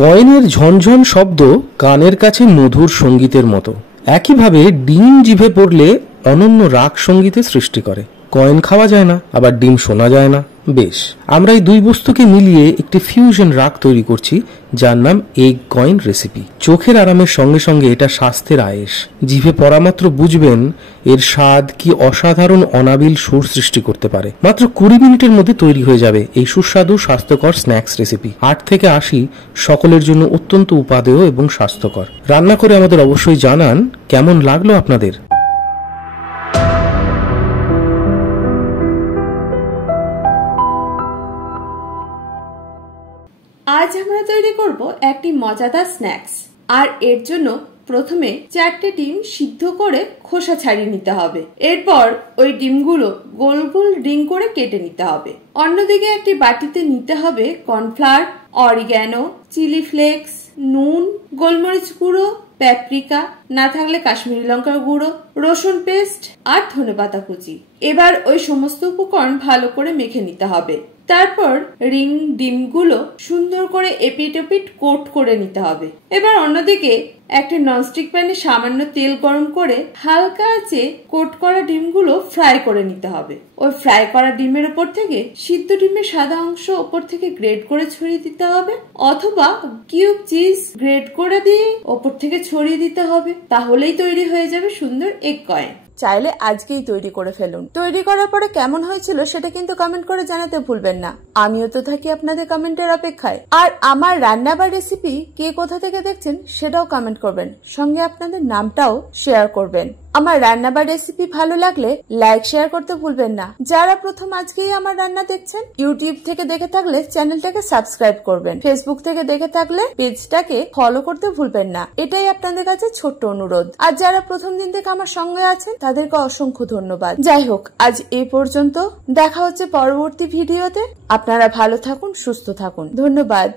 কয়েনের ঝনঝন শব্দ কানের কাছে মধুর সঙ্গীতের মতো। একইভাবে ডিম জিভে পড়লে অনন্য রাগ সঙ্গীতের সৃষ্টি করে। কয়েন খাওয়া যায় না, আবার ডিম শোনা যায় না। বেশ, আমরা এই দুই বস্তুকে মিলিয়ে একটি ফিউশন রাগ তৈরি করছি, যার নাম এগ কয়েন রেসিপি। চোখের আরামের সঙ্গে সঙ্গে এটা স্বাস্থ্যের আয়েশ। জিভে পড়া মাত্র বুঝবেন এর স্বাদ কি অসাধারণ অনাবিল সুর সৃষ্টি করতে পারে। মাত্র 20 মিনিটের মধ্যে তৈরি হয়ে যাবে এই সুস্বাদু স্বাস্থ্যকর স্ন্যাক্স রেসিপি। 8 থেকে 80 সকলের জন্য অত্যন্ত উপাদেয় এবং স্বাস্থ্যকর। রান্না করে আমাদের অবশ্যই জানান কেমন লাগলো আপনাদের। আজ আমরা তৈরি করব একটি মজাদার স্ন্যাক্স। আর এর জন্য প্রথমে 4টে ডিম সিদ্ধ করে খোসা ছাড়িয়ে নিতে হবে। এরপর ওই ডিমগুলো গোল গোল রিং করে কেটে নিতে হবে। অন্যদিকে একটি বাটিতে নিতে হবে কর্নফ্লাওয়ার, অরিগ্যানো, চিলি ফ্লেক্স, নুন, গোলমরিচ গুঁড়ো, প্যাপ্রিকা, না থাকলে কাশ্মীরি লঙ্কার গুঁড়ো, রসুন পেস্ট আর ধনেপাতা কুচি। এবার ওই সমস্ত উপকরণ ভালো করে মেখে নিতে হবে। তারপর রিং ডিমগুলো সুন্দর করে এপিট ওপিট কোট করে নিতে হবে। এবার অন্যদিকে একটা ননস্টিক প্যানে সামান্য তেল গরম করে হালকা আঁচে কোট করা ডিমগুলো ফ্রাই করে নিতে হবে। ওই ফ্রাই করা ডিমের উপর থেকে সিদ্ধ ডিমের সাদা অংশ উপর থেকে গ্রেট করে ছড়িয়ে দিতে হবে, অথবা কিউব চিজ গ্রেট করে দিয়ে উপর থেকে ছড়িয়ে দিতে হবে। তাহলেই তৈরি হয়ে যাবে সুন্দর এগ কয়েন। চাইলে আজকেই তৈরি করে ফেলুন। তৈরি করার পরে কেমন হয়েছিল সেটা কিন্তু কমেন্ট করে জানাতে ভুলবেন না। আমিও তো থাকি আপনাদের কমেন্টের অপেক্ষায়। আর আমার রান্না বা রেসিপি কে কোথা থেকে দেখছেন সেটাও কমেন্ট করবেন, সঙ্গে আপনাদের নামটাও শেয়ার করবেন। আমার রান্না বা রেসিপি ভালো লাগলে লাইক শেয়ার করতে ভুলবেন না। যারা প্রথম আজকেই আমার রান্না দেখছেন, ইউটিউব থেকে দেখে থাকলে চ্যানেলটাকে সাবস্ক্রাইব করবেন, ফেসবুক থেকে দেখে থাকলে পেজটাকে ফলো করতে ভুলবেন না। এটাই আপনাদের কাছে ছোট্ট অনুরোধ। আর যারা প্রথম দিন থেকে আমার সঙ্গে আছেন তাদেরকে অসংখ্য ধন্যবাদ। যাই হোক, আজ এই পর্যন্ত। দেখা হচ্ছে পরবর্তী ভিডিওতে। আপনারা ভালো থাকুন, সুস্থ থাকুন। ধন্যবাদ।